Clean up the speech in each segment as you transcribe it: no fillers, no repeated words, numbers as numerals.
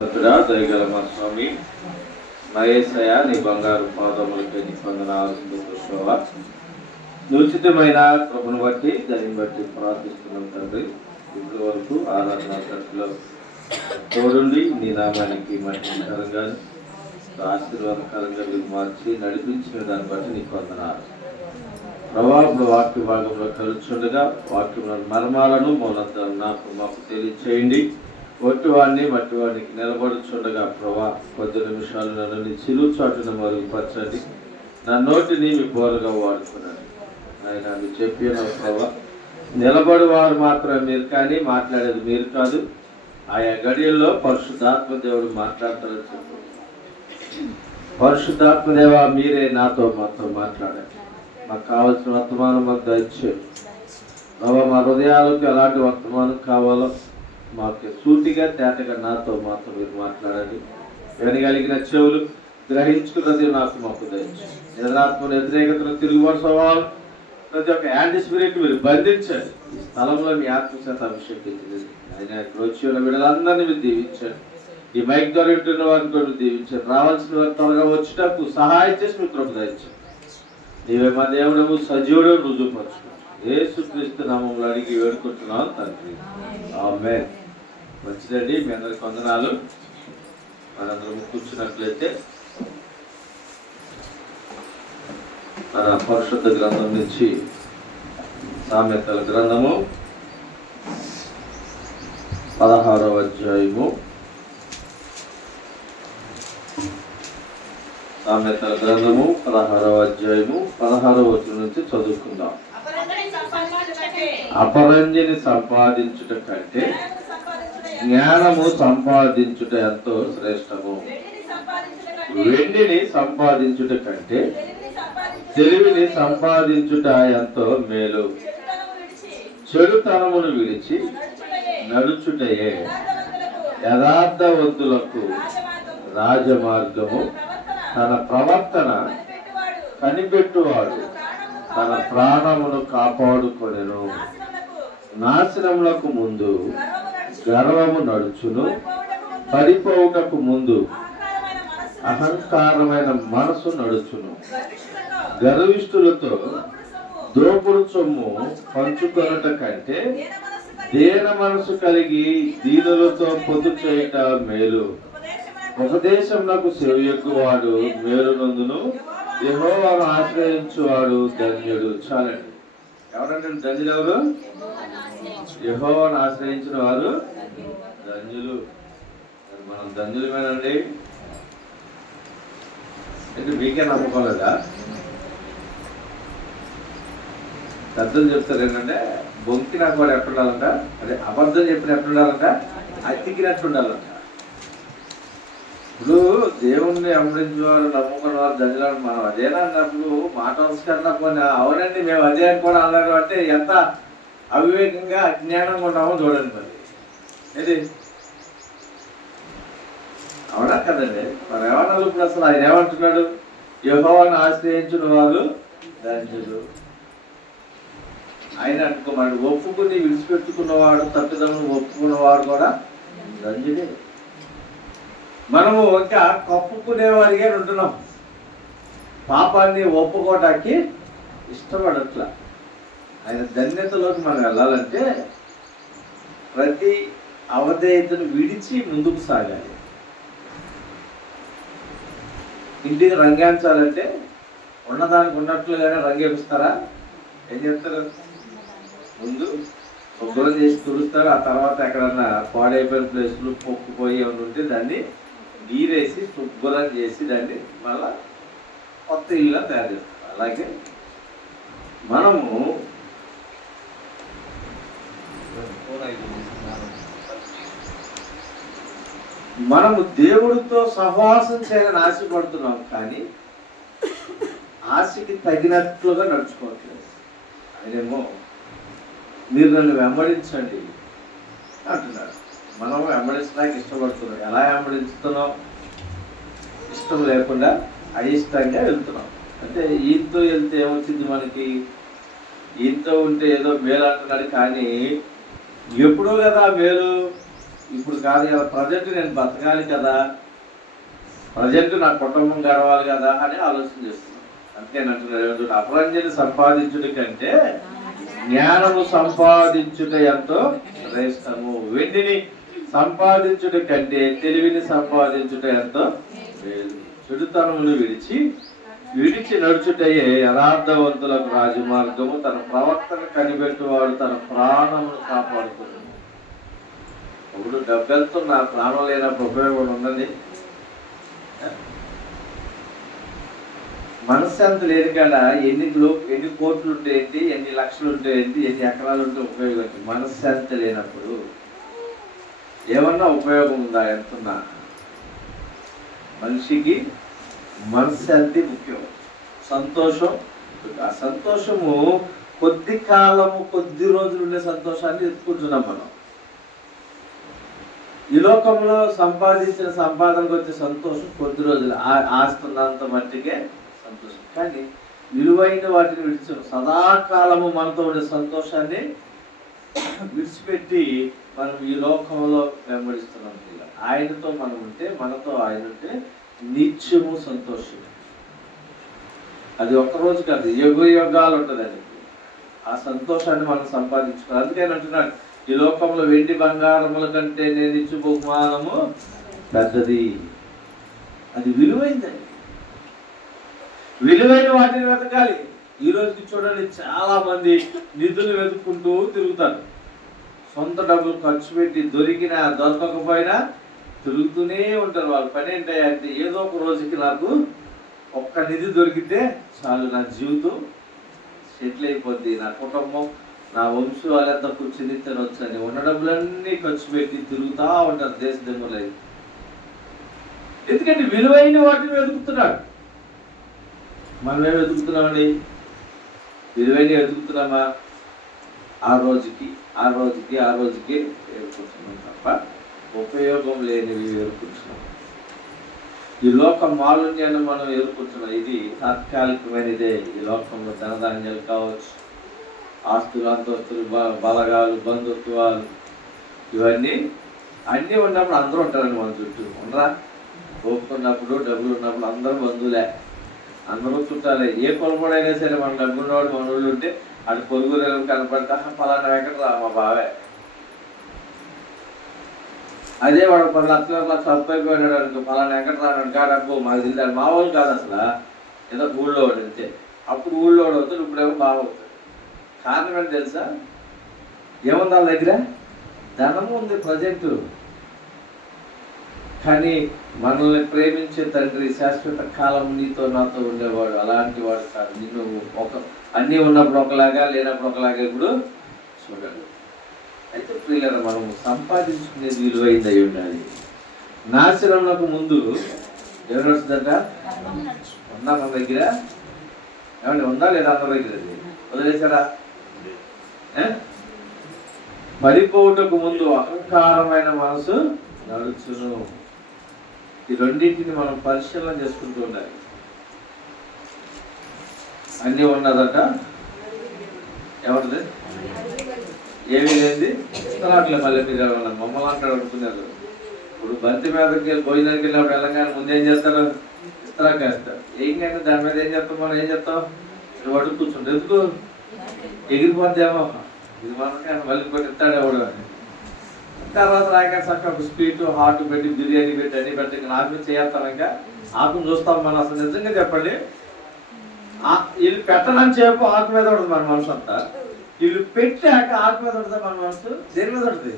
దయగల మా స్వామి మహేశయ నీ బంగారు పాదములకి నీ వందనాలు ఉచితమైన కృపను బట్టి దాన్ని బట్టి ప్రార్థిస్తున్నాం తండ్రి. ఇప్పటి వరకు ఆరాధన ఖర్చులో తోడుండి నీ నామానికి మహిమకరంగా ఆశీర్వాదకరంగా మార్చి నడిపించిన దాన్ని బట్టి నీకు వందనాలు ప్రభావ. వాక్య భాగంలో కలుచుండగా వాక్య మర్మాలను మౌనంతో మాకు తెలియచేయండి. ఒట్టివాడిని మట్టివాడికి నిలబడుచుండగా ప్రభా కొద్ది నిమిషాలు నన్ను చిరువు చాటున మరుగుపరచండి. నా నోటిని మీ బోలుగా వాడుకున్నాను ఆయన మీరు చెప్పిన ప్రభా. నిలబడి వారు మాత్రం మీరు కానీ మాట్లాడేది మీరు కాదు. ఆయా గడియల్లో పరిశుద్ధాత్మ దేవుడు మాట్లాడతారని చెప్పు. పరిశుద్ధాత్మ దేవ మీరే నాతో మాతో మాట్లాడండి. మాకు కావాల్సిన వర్తమానం మాకు దయచేయండి ప్రభా. మా హృదయాలకు ఎలాంటి వర్తమానం కావాలో మాకు సూటిగా తేటగా నాతో మాతో మీరు మాట్లాడండి. వినగలిగిన చెవులు గ్రహించుకున్నది మాకు దయచేయండి. ఎదురాత్మను వ్యతిరేకతను తిరుగుబాటు స్వభావం ప్రతి ఒక్క యాంటీ స్పిరిట్ మీరు బంధించండి. ఈ స్థలంలో మీ ఆత్మశాత అభిషేకించండి. ఆయన వచ్చి వీళ్ళందరినీ మీరు దీవించండి. ఈ మైక్ ద్వారా వింటున్న వారిని కూడా దీవించండి. రావాల్సిన వారు త్వరగా వచ్చేటప్పుడు సహాయం చేసి మీ కృప దయచేయండి. నీవే మా దేవుడము సజీవుడు రుజువుపరచుకోండి. యేసుక్రీస్తు నామములో అడిగి వేడుకుంటున్నాం తండ్రి, ఆమేన్. మంచిదండి, మీ అందరికి వందనాలు. మనందరం కూర్చున్నట్లయితే మన పరిశుద్ధ గ్రంథం నుంచి సామెతల గ్రంథము 16వ అధ్యాయము, సామెతల గ్రంథము 16వ అధ్యాయము 16వ వచనం నుంచి చదువుకుందాం. అపరంజిని సంపాదించుట కంటే జ్ఞానము సంపాదించుట ఎంతో శ్రేష్టము. వెండిని సంపాదించుట కంటే తెలివిని సంపాదించుట ఎంతో మేలు. చెడుతనమును విడిచి నడుచుటయే యథార్థవంతులకు రాజమార్గము. తన ప్రవర్తన కనిపెట్టువాడు తన ప్రాణమును కాపాడుకొనెను. నాశనములకు ముందు గర్వము నడుచును, పడిపోవుటకు ముందు అహంకారమైన మనసు నడుచును. గర్విష్ఠులతో దోపుడు సొమ్ము పంచుకొనుట కంటే దీన మనసు కలిగి దీనులతో పొద్దు చేయట మేలు. ఉపదేశమునకు సెవియొక్కువాడు మేలు నందును, యెహోవాను ఆశ్రయించువాడు ధన్యుడు. చాలండి. ఎవరంటే ధన్యులు? ఎవరు? యెహోవాను ఆశ్రయించిన వారు ధన్యులు. మనం ధన్యులమేనండి. అంటే మీకే నమ్మకం లేదా? పెద్దలు చెప్తారు ఏంటంటే బొంకినాక వాడు ఎట్టుండాలంట, అదే అబద్ధం చెప్పిన ఎట్టుండాలంట, అతికినట్టు ఉండాలంట. ఇప్పుడు దేవుణ్ణి వెంబడించేవారు నమ్ముకున్న వారు ధన్యులు. మనం అదేనా అన్నప్పుడు మాట వస్తున్నా కొన్ని అవునండి మేము అదే అని కూడా అన్నారు అంటే ఎంత అవివేకంగా అజ్ఞానంగా ఉన్నామో చూడండి. మరి ఏది అవునా కదండి? మనం ఏమన్నా ఇప్పుడు అసలు ఆయన ఏమంటున్నాడు? యెహోవాను ఆశ్రయించిన వారు ధన్యులు. ఆయన అనుకోమని ఒప్పుకుని విడిచిపెట్టుకున్నవాడు, తప్పిదమును ఒప్పుకున్నవాడు కూడా ధన్యుడే. మనము ఇంకా కప్పుకునేవారిగా ఉంటున్నాం. పాపాన్ని ఒప్పుకోవటానికి ఇష్టపడట్లా. ఆయన ధన్యతలోకి మనం వెళ్ళాలంటే ప్రతి అవధేయతను విడిచి ముందుకు సాగాలి. ఇంటికి రంగేంచాలంటే ఉన్నదానికి ఉన్నట్లుగానే రంగేపిస్తారా? ఏం చేస్తారు? ముందు శుభ్రం చేసి తుడుస్తారు. ఆ తర్వాత ఎక్కడన్నా పాడైపోయిన ప్లేస్లు పొక్కుపోయి ఏమైనా ఉంటే దాన్ని నీరేసి శుభ్రం చేసి దాన్ని మళ్ళా కొత్త ఇల్లుగా తయారు చేస్తారు. అలాగే మనము దేవుడితో సహవాసం చేయాలని ఆశపడుతున్నాం, కానీ ఆశకి తగినట్లుగా నడుచుకోవట్లేదు. ఆయనేమో మీరు నన్ను వెంబడించండి అంటున్నాడు. మనం వెంబడించడానికి ఇష్టపడుతున్నాం. ఎలా వెంబడిస్తున్నాం? ఇష్టం లేకుండా అయిష్టంగా వెళ్తున్నాం. అంటే ఈయనతో వెళ్తే ఏమొచ్చింది మనకి? ఈయనతో ఉంటే ఏదో మేలు అంటున్నాడు, కానీ ఎప్పుడో కదా మేలు. ఇప్పుడు కాదు కదా, ప్రజెంట్ నేను బతకాలి కదా, ప్రజెంట్ నా కుటుంబం గడవాలి కదా అని ఆలోచన చేస్తున్నాను. అందుకేనంటున్నారు, అపరంజిని సంపాదించుట కంటే జ్ఞానము సంపాదించుట ఎంతో శ్రేష్టము. వెండిని సంపాదించుట కంటే తెలివిని సంపాదించుట ఎంతో మేలు. చెడుతనమును విడిచి నడుచుటయే యథార్థవంతులకు రాజమార్గము. తన ప్రవర్తన కనిపెట్టువాడు తన ప్రాణమును కాపాడుతున్నాడు. ఇప్పుడు డబ్బెళ్తూ నా ప్రాణం లేనప్పుడు ఉపయోగం ఉన్నది. మనశ్శాంతి లేని కాడ ఎన్ని కోట్లు ఉంటే ఏంటి, ఎన్ని లక్షలు ఉంటే ఏంటి, ఎన్ని ఎకరాలు ఉంటే ఉపయోగం. మనశ్శాంతి లేనప్పుడు ఏమన్నా ఉపయోగం ఉందా? ఎంతున్నా మనిషికి మనశ్శాంతి ముఖ్యం, సంతోషం. ఆ సంతోషము కొద్ది కాలము, కొద్ది రోజులు ఉండే సంతోషాన్ని ఎత్తుకుంటున్నాం మనం. ఈ లోకంలో సంపాదించిన సంపాదనకు వచ్చే సంతోషం కొద్ది రోజులు, ఆస్తున్నంత మట్టికే సంతోషం. కానీ విలువైన వాటిని సదాకాలము మనతో ఉండే సంతోషాన్ని విడిచిపెట్టి మనం ఈ లోకంలో వెంబడిస్తున్నాం. ఆయనతో మనం ఉంటే, మనతో ఆయన ఉంటే నిత్యము సంతోషం. అది ఒక్కరోజు కాదు, యుగాలు ఉంటుంది. అది ఆ సంతోషాన్ని మనం సంపాదించుకోవాలి. అందుకని అంటున్నాడు, ఈ లోకంలో వెండి బంగారముల కంటే నేను ఇచ్చు బహుమానము పెద్దది. అది విలువైందండి. విలువైన వాటిని వెతకాలి. ఈ రోజుకి చూడండి, చాలా మంది నిధులు వెతుక్కుంటూ తిరుగుతారు. సొంత డబ్బులు ఖర్చు పెట్టి దొరికినా దొరకకపోయినా తిరుగుతూనే ఉంటారు. వాళ్ళ పని ఏంటంటే, ఏదో ఒక రోజుకి నాకు ఒక్క నిధి దొరికితే చాలు, నా జీవితం సెటిల్ అయిపోద్ది, నా కుటుంబం, నా వంశం వాళ్ళంతా కూర్చుని తినొచ్చు అని ఉన్న డబ్బులన్నీ ఖర్చు పెట్టి తిరుగుతూ ఉంటారు దేశ దిమ్మలై. ఎందుకంటే విలువైన వాటిని వెతుకుతున్నాడు. మనం ఏమి వెతుకుతున్నామండి? విలువైన వెతుకుతున్నామా? ఆ రోజుకి ఏరుకుంటున్నాం తప్ప ఉపయోగం లేనివి ఏరుకుంటున్నాం. ఈ లోక మాలిన్యాన్ని మనం ఏరుకుంటున్నాం. ఇది తాత్కాలికమైనదే. ఈ లోకంలో ధనధాన్యాలు కావచ్చు, ఆస్తులు, అంతస్తులు, బలగాలు, బంధుత్వాలు, ఇవన్నీ అన్నీ ఉన్నప్పుడు అందరూ ఉంటారండి మన చుట్టూ. ఉండరా? ఓపుకున్నప్పుడు, డబ్బులు ఉన్నప్పుడు అందరూ బంధువులే, అందరూ చుట్టాలే. ఏ పొలపడైనా సరే మన డబ్బులు ఉన్నవాడు మన ఊళ్ళు ఉంటే అటు పొరుగు కనపడతా, పలానా ఎక్కడ రా మా బావే. అదే వాడు 10 లక్షల సంపాదిపోయాడు అనుకో, పలానా ఎక్కడ రాడు కాడబ్బో మాకు తెలియదు, మా వాళ్ళు కాదు అసలు, ఏదో ఊళ్ళో వాడు అంతే. అప్పుడు ఊళ్ళో వాడు అవుతాడు, ఇప్పుడేమో బాగా అవుతాడు. కారణం ఏంటి తెలుసా? ఏముంది వాళ్ళ దగ్గర? ధనము ఉంది ప్రజెంట్. కానీ మనల్ని ప్రేమించే తండ్రి శాశ్వత కాలం నీతో నాతో ఉండేవాడు అలాంటి వాడు కాదు. నిన్ను అన్నీ ఉన్నప్పుడు ఒకలాగా, లేనప్పుడు ఒకలాగా ఇప్పుడు చూడాలి. అయితే ప్రియులారా, మనం సంపాదించుకునేది విలువైంది అయి ఉండాలి. నాశనంకు ముందు ఎవరు వస్తుందట? ఉందా మన దగ్గర? ఏమండి, ఉందా లేదా అందరి దగ్గర? వదిలేశారా? పడిపోవుటకు ముందు అహంకారమైన మనసు నడుచును. ఈ రెండింటిని మనం పరిశీలన చేసుకుంటూ ఉండాలి. అన్నీ ఉన్నదట, ఎవరిది? ఏమీ లేనిది ఇస్తరాట్లే. మళ్ళీ మీరు మమ్మల్ని అంటాడు అనుకున్నారు. ఇప్పుడు బంతి మీదకి వెళ్ళి భోజనానికి వెళ్ళినప్పుడు వెళ్ళగానే ముందు ఏం చేస్తారు? ఇస్తరాకు వేస్తారు. ఏం కానీ దాని మీద ఏం చేస్తాం మనం? ఏం చేస్తాం? అడుగు కూర్చుంటాం. ఎందుకు? ఎగిరిపోద్దేమో, ఇది మనకి మళ్ళీ కొట్టి ఇస్తాడు ఎవడు అని. తర్వాత రాగానే చక్కగా ఒక స్వీట్, హాట్ పెట్టి, బిర్యానీ పెట్టి, అన్ని పెట్టి నాకు చేస్తాం. ఇంకా ఆకును చూస్తాం మనం. అసలు నిజంగా చెప్పండి, వీళ్ళు పెట్టనని చెప్పు ఆకు మీద ఉంటుంది మన మనసు అంతా. వీళ్ళు పెట్టాక ఆకు మీద ఉంటుంది మన మనసు. దేని మీద ఉంటుంది?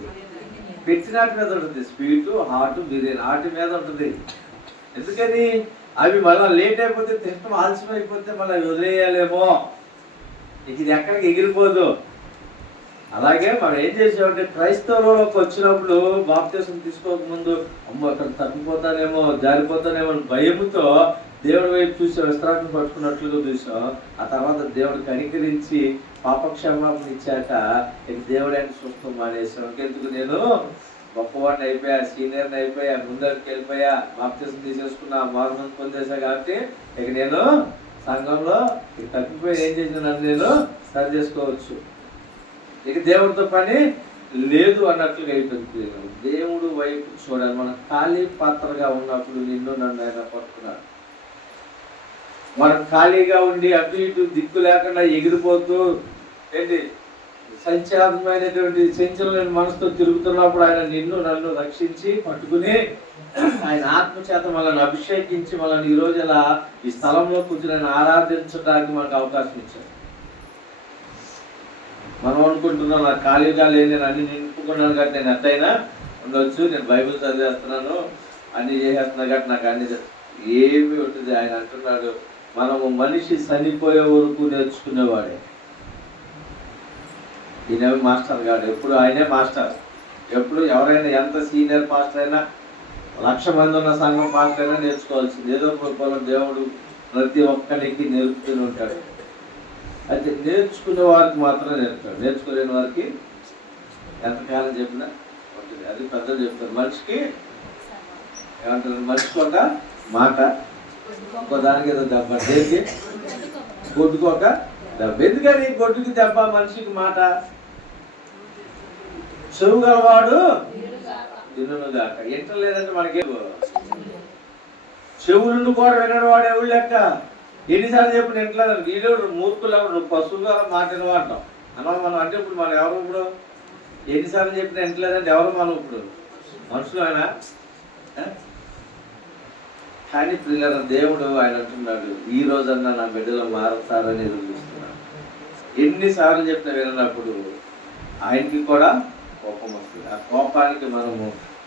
పెట్టిన ఆటి మీద ఉంటుంది. స్వీట్, హాట్, బిర్యానీ ఆటి మీద ఉంటుంది. ఎందుకని? అవి మళ్ళీ లేట్ అయిపోతే, తిష్టం ఆలస్యం అయిపోతే మళ్ళీ వదిలేయాలేమో, ఇది ఎక్కడికి ఎగిరిపోదు. అలాగే మనం ఏం చేసామంటే, క్రైస్తవులోకి వచ్చినప్పుడు బాప్తిసం తీసుకోకముందు అమ్మో అక్కడ తప్పిపోతానేమో, జారిపోతానేమో భయముతో దేవుడి వైపు చూసి విశ్రాంతి పట్టుకున్నట్లుగా చూసాం. ఆ తర్వాత దేవుడు కనికరించి పాపక్షమాపణ ఇచ్చాక ఇక దేవుడు అంటే చూస్తాం మానేసాం. ఇంకెందుకు, నేను గొప్పవాడిని అయిపోయా, సీనియర్ని అయిపోయా, ముందరికి వెళ్ళిపోయా, బాప్తిసం తీసేసుకున్నా, మారుమం పొందేసా కాబట్టి ఇక నేను సంఘంలో తప్పిపోయి ఏం చేసిన నన్ను నేను సరి చేసుకోవచ్చు. ఇక దేవుడితో పని లేదు అన్నట్లుగా అయిపోయింది. దేవుడు వైపు చూడాలి. మనం ఖాళీ పాత్రగా ఉన్నప్పుడు నిన్ను నన్ను ఆయన పట్టుకున్నాడు. మనం ఖాళీగా ఉండి అటు ఇటు దిక్కు లేకుండా ఎగిరిపోతూ ఏంటి సంచారమైనటువంటి సంచలమైన మనసుతో తిరుగుతున్నప్పుడు ఆయన నిన్ను నన్ను రక్షించి పట్టుకుని ఆయన ఆత్మచేత మనల్ని అభిషేకించి మనల్ని ఈ రోజు ఇలా ఈ స్థలంలో కూర్చుని ఆయన ఆరాధించడానికి మనకు అవకాశం ఇచ్చాడు. మనం అనుకుంటున్నాం నాకు ఖాళీగా లేదు, నేను అన్ని నింపుకున్నాను కాబట్టి నేను ఎట్టయినా ఉండొచ్చు, నేను బైబిల్ చదివేస్తున్నాను, అన్ని చేసేస్తున్నా కాబట్టి నాకు అన్ని ఏమి ఉంటుంది. ఆయన అంటున్నాడు మనము మనిషి చనిపోయే వరకు నేర్చుకునేవాడే. ఈయన మాస్టర్ కాదు, ఎప్పుడు ఆయనే మాస్టర్. ఎప్పుడు ఎవరైనా ఎంత సీనియర్ పాస్టర్ అయినా 1,00,000 మంది ఉన్న సంఘం పాస్టర్ అయినా నేర్చుకోవాల్సింది. ఏదో పొలం దేవుడు ప్రతి ఒక్కరికి నేర్పుతూనే ఉంటాడు. అయితే నేర్చుకునే వారికి మాత్రమే నేర్పుతాడు, నేర్చుకోలేని వారికి ఎంతకాలం చెప్పినా ఉంటుంది. అది పెద్దలు చెప్తారు. మనిషికి ఏమంటారు, మనిషికి ఒక మాట, ఇంకో దానికి ఏదో దెబ్బ, దేనికి కొట్టుకోక దెబ్బ. ఎందుకని కొట్టుకి దెబ్బ, మనిషికి మాట? చెవు గలవాడు వినుగాక. వింటలేదంటే మనకే చెవులను కూడా వినడు వాడు ఎవరు లెక్క. ఎన్నిసార్లు చెప్పిన ఇంట్లో వీళ్ళు మూర్ఖులు ఎవరు, నువ్వు పశువుగా మాట వినవాడటం అన్నా మనం. అంటే ఇప్పుడు మనం ఎవరు, ఇప్పుడు ఎన్నిసార్లు చెప్పినా వింటలేదంటే ఎవరు మనం? ఇప్పుడు మనుషులైనా. కానీ పిల్లల దేవుడు ఆయన అంటున్నాడు ఈ రోజన్నా నా బిడ్డలు మారుతారని ఎదురు చూస్తున్నాడు. ఎన్నిసార్లు చెప్పినా వినప్పుడు ఆయనకి కూడా కోపం వస్తుంది. ఆ కోపానికి మనము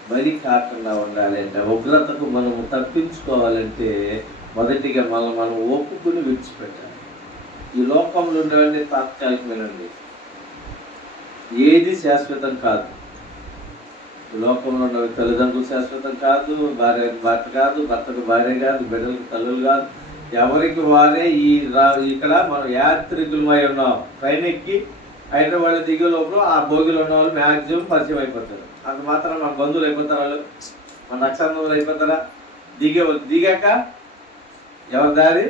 బలి కాకుండా ఉండాలి అంటే, ఉగ్రతకు మనము తప్పించుకోవాలంటే మొదటిగా మనం ఒప్పుకుని విడిచిపెట్టాలి. ఈ లోకంలో ఉండేవన్నీ తాత్కాలికమేనండి, ఏది శాశ్వతం కాదు. ఈ లోకంలో ఉన్న తల్లిదండ్రులు శాశ్వతం కాదు, భార్యకు భర్త కాదు, భర్తకు భార్య కాదు, బిడ్డలకు తల్లులు కాదు. ఎవరికి వారే ఇక్కడ మనం యాత్రికులమై ఉన్నాం. ట్రైన్ ఎక్కి హైదరాబాద్ దిగే లోపల ఆ భోగిలో ఉన్న వాళ్ళు మ్యాక్సిమం పరిచయం అయిపోతారు. అంత మాత్రం మన బంధువులు అయిపోతారు, వాళ్ళు మన రక్షాబంధువులు అయిపోతారా? దిగాక ఎవరి దారి.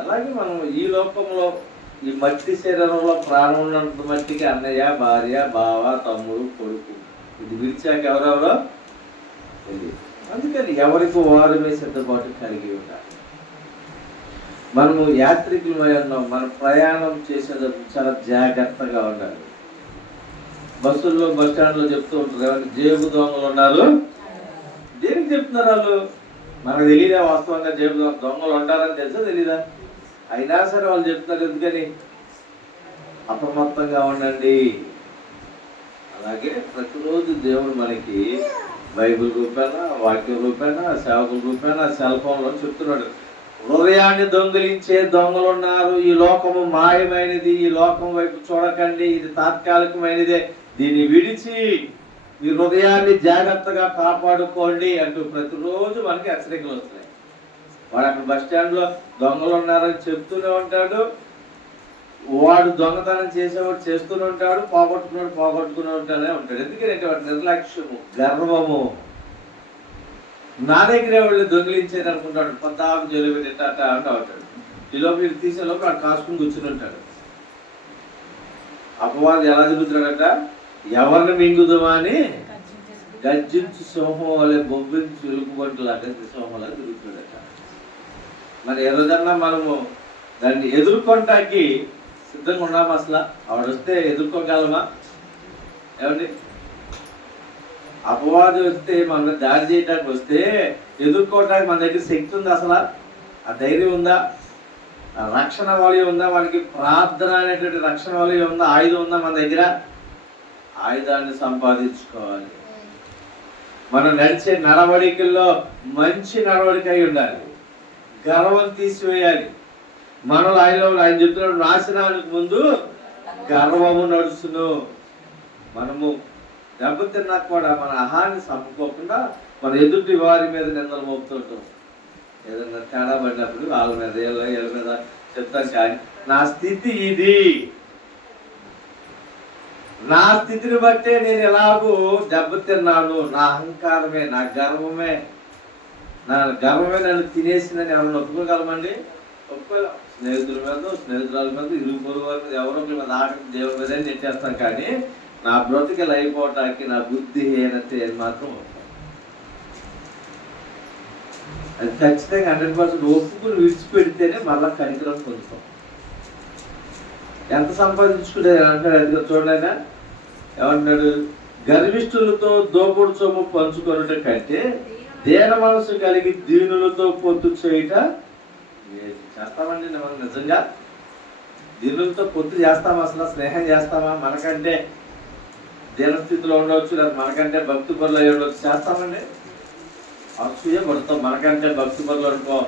అలాగే మనం ఈ లోకంలో ఈ మట్టి శరీరంలో ప్రాణం ఉన్నంత మట్టికి అన్నయ్య, భార్య, బావ, తమ్ముడు, కొడుకు, ఇది విడిచాక ఎవరెవరో తెలియదు. అందుకని ఎవరికి వారమే సిద్ధపాటు కలిగి ఉండాలి. మనము యాత్రికులమై ఉన్నాం. మనం ప్రయాణం చేసేటప్పుడు చాలా జాగ్రత్తగా ఉండాలి. బస్సుల్లో, బస్ స్టాండ్లో చెప్తూ ఉంటారు ఎవరికి జేబు దొంగలు ఉన్నారు. దేనికి చెప్తున్నారు వాళ్ళు? మనకు తెలియదా వాస్తవంగా జేబు దొంగలు ఉంటారని తెలుసా తెలీదా? అయినా సరే వాళ్ళు చెప్తున్నారు. ఎందుకని? అప్రమత్తంగా ఉండండి. అలాగే ప్రతిరోజు దేవుడు మనకి బైబిల్ రూపేణ, వాక్యం రూపేణ, సేవకుల రూపేణ, సెల్ ఫోన్లో చెప్తున్నాడు. హృదయాన్ని దొంగిలించే దొంగలు ఉన్నారు. ఈ లోకము మాయమైనది, ఈ లోకం వైపు చూడకండి, ఇది తాత్కాలికమైనదే, దీన్ని విడిచి ఈ హృదయాన్ని జాగ్రత్తగా కాపాడుకోండి అంటూ ప్రతిరోజు మనకి హెచ్చరికలు వస్తున్నాయి. వాడు అక్కడ బస్ స్టాండ్లో దొంగలు ఉన్నారని చెప్తూనే ఉంటాడు. వాడు దొంగతనం చేసేవాడు చేస్తూనే ఉంటాడు, పోగొట్టుకునే ఉంటానే ఉంటాడు. ఎందుకంటే వాడి నిర్లక్ష్యము, గర్వము. నా దగ్గరే వాళ్ళు దొంగిలించేది అనుకుంటాడు. పొద్దాకు జలుబు తిట్టా అంటూ ఉంటాడు. ఈ లోపల వీడు తీసే లోపల వాడు కాసుకుని కూర్చుని ఉంటాడు. అపవాది ఎలా తిరుగుతాడట, ఎవరిని మింగుదామా అని గర్జించు సింహం వల్ల బొబ్బించి వెలుగుబంటులాగా సింహం వల్ల తిరుగుతాడట. మరి ఏ రోజన్నా మనము దాన్ని ఎదుర్కొంటానికి సిద్ధంగా ఉన్నామా? అసలు ఆవిడ వస్తే ఎదుర్కోగలమా? ఏమండి, అపవాది వస్తే మన దాడి చేయడానికి వస్తే ఎదుర్కోవడానికి మన దగ్గర శక్తి ఉందా? అసలు ఆ ధైర్యం ఉందా? ఆ రక్షణ వలయం ఉందా? మనకి ప్రార్థన అనేటువంటి రక్షణ వలయం ఉందా? ఆయుధం ఉందా మన దగ్గర? ఆయుధాన్ని సంపాదించుకోవాలి. మనం నడిచే నడవడికల్లో మంచి నడవడిక అయి ఉండాలి. గర్వం తీసివేయాలి. మనలో ఆయన చెప్తున్నాడు, నాశనానికి ముందు గర్వము నడుచును. మనము దెబ్బతిన్నా కూడా మన అహాన్ని చంపుకోకుండా మన ఎదుటి వారి మీద నిందలు మోపుతుంటాం. ఏదన్నా తేడా పడినప్పుడు వాళ్ళ మీద వీళ్ళ మీద చెప్తాం. కానీ నా స్థితి ఇది, నా స్థితిని బట్టే నేను ఎలాగూ దెబ్బతిన్నాను. నా అహంకారమే, నా గర్వమే నన్ను తినేసిందని ఎవరిని ఒప్పుకోగలమండి? ఒప్పుకోలేం. స్నేహితుల మీద, స్నేహితురాల మీద, ఇరుగు పొరుగు వారి మీద, ఎవరో ఒకరి మీద, ఆటకు దేవుడి మీద నెట్టేస్తాం. కానీ నా బ్రతికలు అయిపోవటానికి నా బుద్ధి హీనత అని మాత్రం అది ఖచ్చితంగా 100% ఒప్పుకుని విడిచిపెడితేనే మళ్ళా కనికరం పొందుతాం. ఎంత సంపాదించుకుంటే అంటాడు, అది చూడలేనా ఏమంటున్నాడు, గర్విష్ఠులతో దోపుడు సొమ్ము పంచుకొనుట కంటే దీన మనసు కలిగి దీనులతో పొత్తు చేయుట చేస్తామండి. మనం నిజంగా దీనులతో పొత్తు చేస్తామా? అసలు స్నేహం చేస్తామా? మనకంటే దీనస్థితిలో ఉండవచ్చు, లేదా మనకంటే భక్తి పనులు అయ్యి ఉండవచ్చు, చేస్తామండి. అసూయ పడతాం. మనకంటే భక్తి పనులు అనుకో,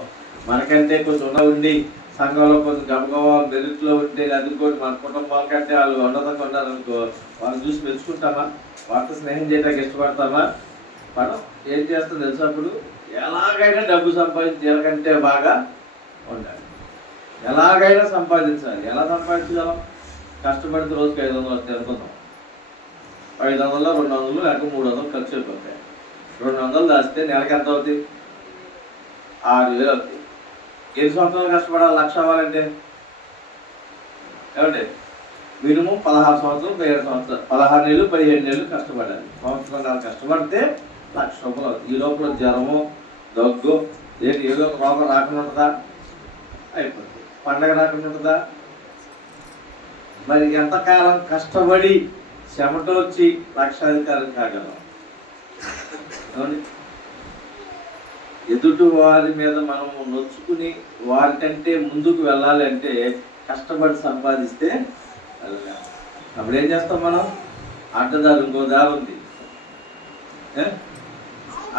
మనకంటే కొంచెం ఉండి సంఘంలో కొంచెం గమగమా మెరిట్లో ఉంటే, అందుకోటి మన కుటుంబాల కంటే వాళ్ళు ఉన్నతంగా ఉన్నారనుకో, వాళ్ళని చూసి మెచ్చుకుంటామా? వాళ్ళతో స్నేహం చేయడానికి ఇష్టపడతామా? మనం ఏం చేస్తాం తెలుసా? అప్పుడు ఎలాగైనా డబ్బు సంపాదించి వీళ్ళకంటే బాగా ఉండాలి, ఎలాగైనా సంపాదించాలి. ఎలా సంపాదించగలం? కష్టపడితే రోజుకి 500 వస్తాయి అనుకుందాం. 500, 200 లేక 300 ఖర్చు అయిపోతాయి. 200 దాస్తే నెలకి ఎంత అవుతుంది? 6,000 అవుతుంది. ఎన్ని సంవత్సరాలు కష్టపడాలి 1,00,000 అవ్వాలంటే? ఏమంటే మినిమం 16 సంవత్సరాలు, 17 సంవత్సరాలు, 16 నెలలు 17 నెలలు కష్టపడాలి. సంవత్సరాలు కష్టపడితే 1,00,000 రూపాయలు అవుతుంది. ఈ లోపల జ్వరము, దగ్గు, ఏదో ఒక రోగం రాకుండా ఉంటుందా? అయిపోతుంది. పండగ రాకుండా ఉంటుందా? మరి ఎంతకాలం కష్టపడి చెమట వచ్చి లక్షాధికారం కాగలం? ఎదుటి వారి మీద మనము నొచ్చుకుని వారికంటే ముందుకు వెళ్ళాలి అంటే కష్టపడి సంపాదిస్తే వెళ్ళలేము. అప్పుడు ఏం చేస్తాం మనం? అడ్డదారి, ఇంకో దారి ఉంది,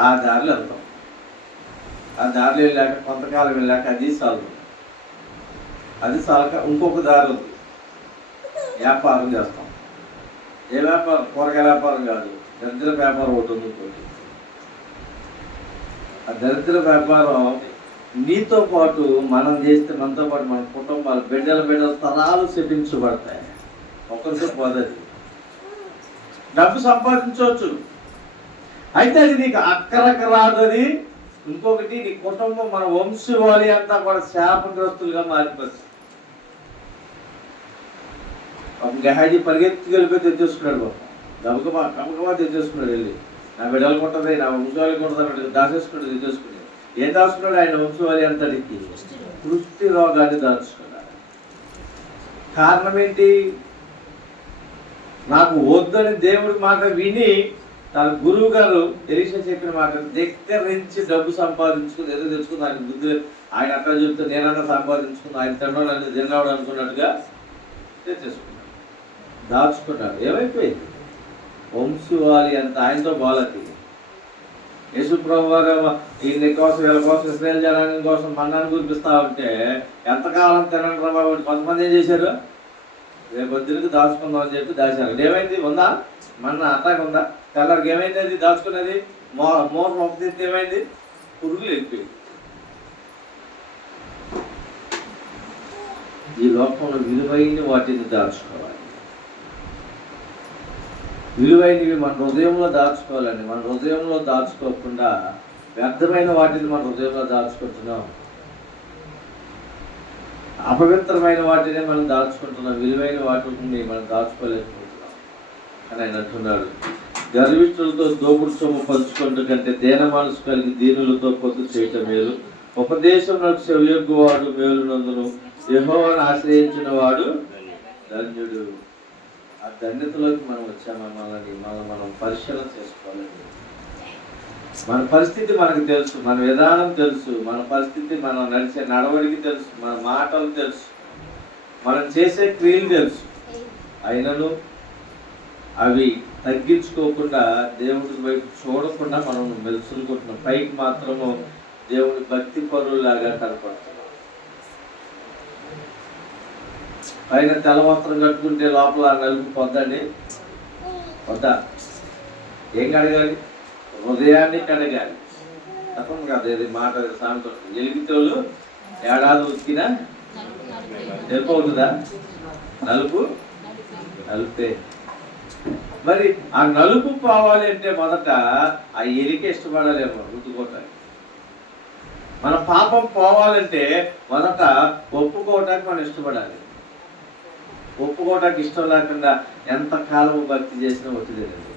ఆ దారిలో వెళ్తాం. ఆ దారిలో వెళ్ళాక కొంతకాలం వెళ్ళాక అది చాలక ఇంకొక దారి ఉంది, వ్యాపారం చేస్తాం. ఏ వ్యాపారం? కూరగాయల వ్యాపారం కాదు, దరిద్ర వ్యాపారం ఒకటి ఉంది. ఇంకోటి ఆ దరిద్ర వ్యాపారం నీతో పాటు మనం చేస్తే, మనతో పాటు మన కుటుంబాలు, బిడ్డల తరాలు శపించబడతాయి. ఒకరితో పోదది. డబ్బు సంపాదించవచ్చు, అయితే అది నీకు అక్కరకు రాదు. అది ఇంకొకటి, నీ కుటుంబం, మన వంశవాళి అంతా కూడా శాపగ్రస్తులుగా మారిపోతుంది. ఒక గహాజీ పరిగెత్తి వెళ్ళిపోయి తెచ్చేసుకున్నాడు. గబగబా తెచ్చేసుకున్నాడు. వెళ్ళి నా బిడ్డలకు ఉంటుంది, నా వంశవాళికి ఉంటుంది, దాచేసుకున్నాడు. తెచ్చేసుకున్నాడు. ఏం దాచుకున్నాడు? ఆయన వంశవాళి అంతటికి కుష్టి రోగాన్ని దాచుకున్నాడు. కారణం ఏంటి? నాకు వద్దని దేవుడి మాట విని తన గురువు గారు ఎలీషా చెప్పిన మాట దగ్గర నుంచి డబ్బు సంపాదించుకుని ఏదో తెచ్చుకుంది. ఆయన బుద్ధి, ఆయన అట్లా చెప్తే నేనన్నా సంపాదించుకుని ఆయన తినడం నన్ను తిన్నాడు అనుకున్నట్టుగా తెచ్చేసుకున్నాడు, దాచుకున్నాడు. ఏమైపోయింది? వంశవాళి అంత ఆయనతో బాలతి. యేసుప్రభు వారు ఈయన కోసం, వీళ్ళ కోసం, ఇశ్రాయేలు జనాంగం కోసం మన్నాన్ని కురిపిస్తా ఉంటే ఎంతకాలం తినండి రా బాబు. కొంతమంది ఏం చేశారు? రేపొద్దునికి దాచుకుందాం అని చెప్పి దాచారు. ఏమైంది? ఉందా మన్నా? అట్లాగే ఉందా? తెల్లరికి ఏమైంది? అది దాచుకున్నది మోర మొక్క ఏమైంది? పురుగులు వెళ్ళిపోయింది. ఈ లోకంలో విలువైన వాటిని దాచుకోవాలి. విలువైనవి మన హృదయంలో దాచుకోవాలండి. మన హృదయంలో దాచుకోకుండా వ్యర్థమైన వాటిని మన హృదయంలో దాచుకుంటున్నాం. అపవిత్రమైన వాటినే మనం దాచుకుంటున్నాం. విలువైన వాటిని మనం దాచుకోలేకపోతున్నాం అని ఆయన అంటున్నాడు. గర్విష్ఠులతో దోపుడు సొమ్ము పంచుకుంటూ కంటే దీన మనసు కలిగి దీనులతో పొత్తు చేయటం మేలు. ఉపదేశంలో చెవియొగ్గువాడు మేలునందును, యెహోవాను ఆశ్రయించిన వాడు ధన్యుడు. ఆ ధన్యతలోకి మనం వచ్చామా? మనం పరిశీలన చేసుకోవాలండి. మన పరిస్థితి మనకు తెలుసు, మన విధానం తెలుసు, మన పరిస్థితి, మనం నడిచే నడవడికి తెలుసు, మన మాటలు తెలుసు, మనం చేసే క్రియలు తెలుసు. అయినను అవి తగ్గించుకోకుండా, దేవుడి వైపు చూడకుండా మనం మెలుసుకుంటున్నాం. పైకి మాత్రము దేవుడి భక్తి పరులాగా కనపడుతున్నాం. పైన తెల్ల వస్త్రం కట్టుకుంటే లోపల నలుపు పొద్దండి, వద్దా? ఏం కడగాలి? హృదయాన్ని కడగాలి. తప్పదు కదా, ఇది మాట సామెత. ఎలిగితోళ్ళు ఏడాది ఉతికినా తెలుపు అవుతుందా? నలుపే. మరి ఆ నలుపు పోవాలి అంటే మొదట ఆ ఎలికే ఇష్టపడాలేమో రుద్దుకోవటానికి. మన పాపం పోవాలంటే మొదట ఒప్పుకోవటానికి మనం ఇష్టపడాలి. ఒప్పుకోవడానికి ఇష్టం లేకుండా ఎంతకాలం భక్తి చేసినా ఒత్తిదేనండి.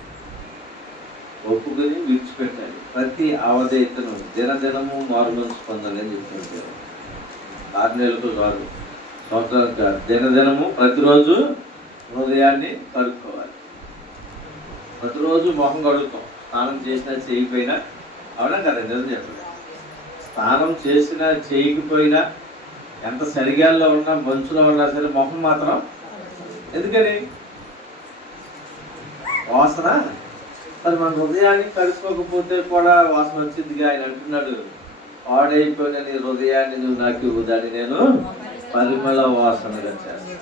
ఒప్పుకొని విడిచిపెట్టాలి. ప్రతి అవధేయతను దినదినము మారుమనసు పొందాలి అని చెప్తుంటారు. 6 నెలలకు కాదు, సంవత్సరానికి కాదు, దినదినము ప్రతిరోజు హృదయాన్ని కడుక్కోవాలి. ప్రతిరోజు మొహం కడుగుతాం, స్నానం చేసినా చేయకపోయినా. అవునా కదా? నిజం చెప్పండి. స్నానం చేసినా చేయకపోయినా, ఎంత సరిగాల్లో ఉన్నా మంచులో ఉన్నా సరే మొహం మాత్రం. ఎందుకని? వాసన. మరి మన హృదయాన్ని కడుక్కోకపోతే కూడా వాసన వచ్చిందిగా. ఆయన అంటున్నాడు, పాడైపోయిన నీ హృదయాన్ని నువ్వు నాకు ఇవ్వు, దాన్ని నేను పరిమళ వాసనగా చేస్తాను.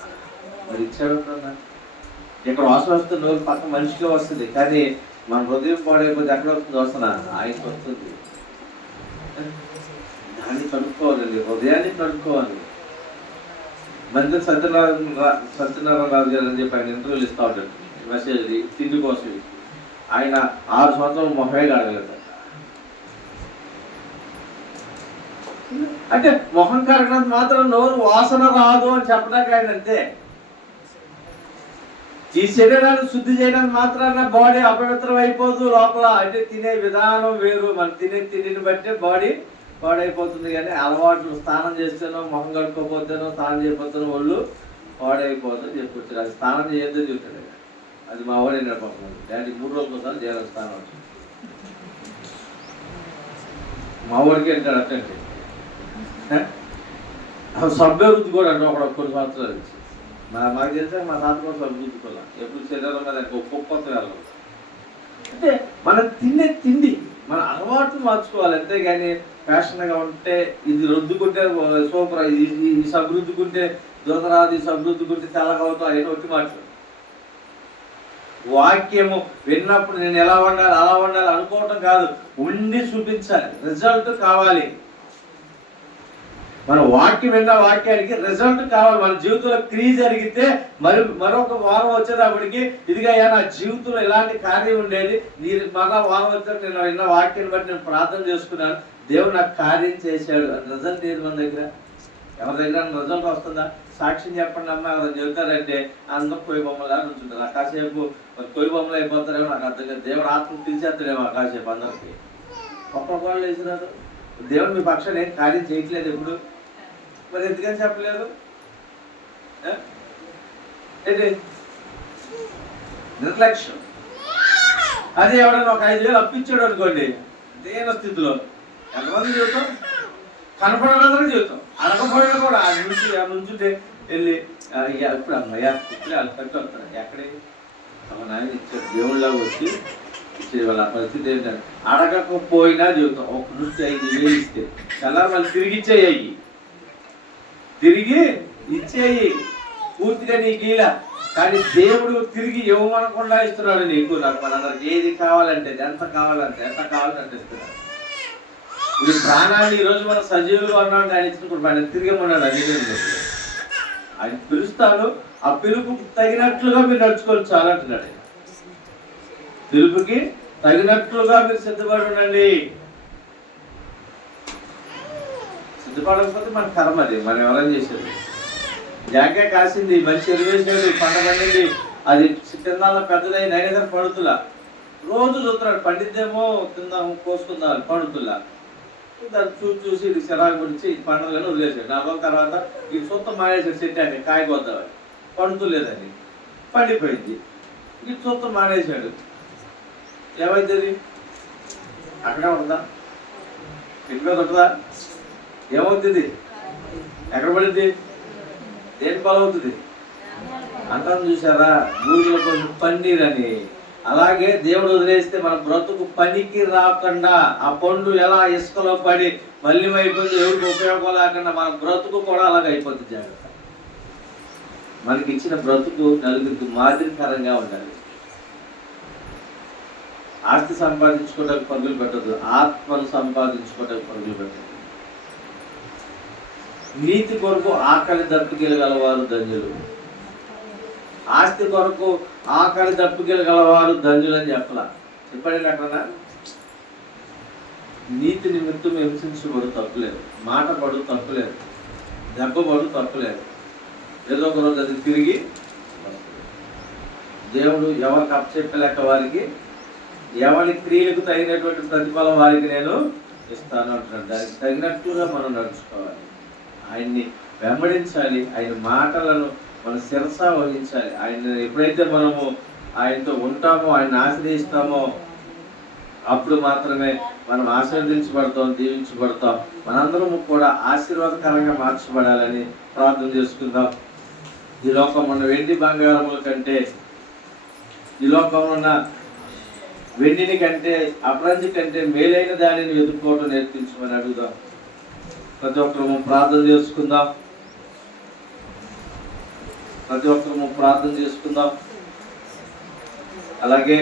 మరి ఇచ్చాడు. ఇక్కడ వాసన వస్తుంది, నోరు పక్క మనిషికి వస్తుంది, కానీ మన హృదయం పాడైపోతే ఎక్కడ వస్తుంది వాసన? ఆయనకు వస్తుంది. దాన్ని కడుక్కోవాలండి, హృదయాన్ని కడుక్కోవాలి. మంచి సత్యనారాయణ రాజు గారు అని చెప్పి ఆయన ఇంటర్వ్యూలు ఇస్తూ ఉంటాడు, మెసేజ్ తిండి కోసం. ఆయన 6 సంవత్సరాలు మొహమే కడగలేదు. అంటే మొహం కడగడానికి మాత్రం నోరు వాసన రాదు అని చెప్పడానికి ఆయన అంతే. ఈ శరీరాన్ని శుద్ధి చేయడానికి మాత్రాన బాడీ అపవిత్రం అయిపోదు లోపల. అంటే తినే విధానం వేరు, మనం తిండిని బట్టే బాడీ పాడైపోతుంది. కానీ అలవాట్లు, స్నానం చేస్తేనో మొహం కడుక్కోపోతేనో స్నానం చేయకపోతేనో ఒళ్ళు పాడైపోతుందని చెప్పుకొచ్చారు. అది స్నానం చేయొద్దని చెప్తాడు. అది మా వాడే నడపకుండా డాడీ 3 రోజులు ఒకసారి చేయాలి స్నానం. మా వాడికి అంటాడు అట్టండి. సబ్బే రుద్దు కూడా అంటే ఒక కొన్ని సంవత్సరాలు నుంచి మాకు తెలిసా మా తాత కూడా సబ్బు రుద్దుకోలే. ఎప్పుడు శరీరం మీద ఒక్కొక్క వెళ్ళాలి. అంటే మనం తినే తిండి మన అలవాట్లు మార్చుకోవాలి. అంతేగాని ఫ్యాషన్గా ఉంటే ఇది రుద్దుకుంటే సూపర్, ఈ సబ్బు రుద్దుకుంటే దురదరాదు, ఈ సబ్బు రుద్దుకుంటే తెల్లగా అవుతాం, అయినా వచ్చి మార్చు. వాక్యము విన్నప్పుడు నేను ఎలా ఉండాలి అలా ఉండాలి అనుకోవటం కాదు, ఉండి చూపించాలి. రిజల్ట్ కావాలి. మన వాక్యం విన్న వాక్యానికి రిజల్ట్ కావాలి. మన జీవితంలో క్రియ జరిగితే మరొక వారం వచ్చేటప్పటికి ఇదిగా నా జీవితంలో ఇలాంటి కార్యం ఉండేది, మీరు మరలా వారం వచ్చాక నేను విన్న వాక్యాన్ని బట్టి నేను ప్రార్థన చేసుకున్నాను, దేవుడు నాకు కార్యం చేశాడు. రిజల్ట్ ఏది మన దగ్గర? ఎవరి దగ్గర రిజల్ట్ వస్తుందా? సాక్ష్యం చెప్పండి అమ్మ ఎవరు చెబుతారంటే అందరూ కొయ్యి బొమ్మలా నుంచుంటారు. ఆ కాసేపు కొయ్యి బొమ్మలు అయిపోతారేమో నాకు అర్థం కాదు. దేవుడు ఆత్మ పిలిచేస్తాడేమో ఆ కాసేపు అందరికి. ఒక్కొక్కళ్ళు వేసినారు. దేవుడు మీ పక్షాన్ని ఏం కార్యం చేయట్లేదు ఎప్పుడు. మరి ఎందుకని చెప్పలేదు? ఏంటి నిర్లక్ష్యం. అది ఎవడన్నా ఒక 5,000 అప్పించాడు అనుకోండి, దేని స్థితిలో ఎంతమంది జీవితం కనపడనందరూ జీవితం అడగపోయినా కూడా ఆ నుంచుంటే వెళ్ళి ఇప్పుడు అమ్మయ్యా ఇప్పుడే వాళ్ళు కట్టి వస్తారు. ఎక్కడే తమ నాయన ఇచ్చారు, దేవుళ్ళగా వచ్చి ఇచ్చేది. వాళ్ళ పరిస్థితి ఏంటంటే అడగకపోయినా జీవితం. ఒక నుంచి 5,000 ఇస్తే తెల్లారి వాళ్ళు తిరిగి ఇచ్చేయి, తిరిగి ఇచ్చేయి పూర్తిగా నీకు ఇలా. కానీ దేవుడు తిరిగి ఇవ్వమనకుండా ఇస్తున్నాడు నీకు నాకు. మనందరికి ఏది కావాలంటే ఎంత కావాలంటే ఇస్తున్నాడు. ఈ ప్రాణాన్ని ఈరోజు మనం సజీవులుగా ఉన్నాడు ఆయన ఇచ్చినప్పుడు ఆయన తిరిగమన్నాడు. అన్ని ఆయన పిలుస్తాను, ఆ పిలుపు తగినట్లుగా మీరు నడుచుకోవాలి చాలా అంటున్నాడు. పిలుపుకి తగినట్లుగా మీరు సిద్ధపడి ఉండండి. సిద్ధపడకపోతే మన కర్మ అది, మనం ఎవరైనా చేసేది. జాగ్రత్త కాసింది, మంచి ఎరువేసాడు, పంట పండింది, అది తిందాల పెద్దదైన అయినా పడుతులా. రోజు చూస్తున్నాడు, పండిద్దేమో తిందాము కోసుకుందాం పడుతులా. దాన్ని చూసి చిరాకు గురించి పండుగలను వదిలేసాడు. 4 రోజుల తర్వాత ఈ సొంత మానేసాడు. చెట్టు అంటే కాయ కొద్దామని పండుతులేదని పండిపోయింది. ఈ సొంత మానేశాడు. ఏమైతుంది? అక్కడే ఉంటుందా? ఇంట్లో ఉంటుందా? ఏమవుతుంది? ఎక్కడ పడింది? దేని పాలవుతుంది? అంటాను చూసారా, భూమిలో కొంచెం పన్నీరని. అలాగే దేవుడు వదిలేస్తే మన బ్రతుకు పనికి రాకుండా, ఆ పండు ఎలా ఇసుకలో పడి మళ్ళీమైపోతుంది, ఎవరికి ఉపయోగం లేకుండా మన బ్రతుకు కూడా అలాగే అయిపోతుంది. జాగ్రత్త. మనకి ఇచ్చిన బ్రతుకు నలుగురికి మాదిరికరంగా ఉండాలి. ఆస్తి సంపాదించుకోవడానికి పరుగులు పెట్టదు, ఆత్మను సంపాదించుకోవడానికి పరుగులు పెట్టదు. నీతి కొరకు ఆకలి దప్పికెళ్ళగలవారు ధన్యులు. ఆస్తి కొరకు ఆకలి దప్పికెళ్ళగలవారు ధన్యులు అని చెప్పలా. చెప్పండి అక్కడ. నీతి నిమిత్తం హింసించబడు తప్పులేదు, మాట పడు తప్పులేదు, దెబ్బ పడు తప్పులేదు. ఏదో ఒక రోజు అది తిరిగి దేవుడు ఎవరికి అప్పచెప్పలేక వారికి ఎవరి క్రియలకు తగినటువంటి ప్రతిఫలం వారికి నేను ఇస్తాను అంటున్నాడు. దానికి తగినట్టుగా మనం నడుచుకోవాలి, ఆయన్ని వెంబడించాలి, ఆయన మాటలను మనం శిరస వహించాలి. ఆయన ఎప్పుడైతే మనము ఆయనతో ఉంటామో, ఆయన ఆశ్రయిస్తామో అప్పుడు మాత్రమే మనం ఆశీర్వదించబడతాం, దీవించబడతాం. మనందరము కూడా ఆశీర్వాదకరంగా మార్చబడాలని ప్రార్థన చేసుకుందాం. ఈ లోకం ఉన్న వెండి బంగారముల కంటే, ఈ లోకంలో ఉన్న వెండిని కంటే, అపరంజి కంటే మేలైన దానిని ఎదుర్కోవడం నేర్పించమని అడుగుదాం. ప్రతి ఒక్కరము ప్రార్థన చేసుకుందాం. ప్రతి ఒక్కరము ప్రార్థన చేసుకుందాం. అలాగే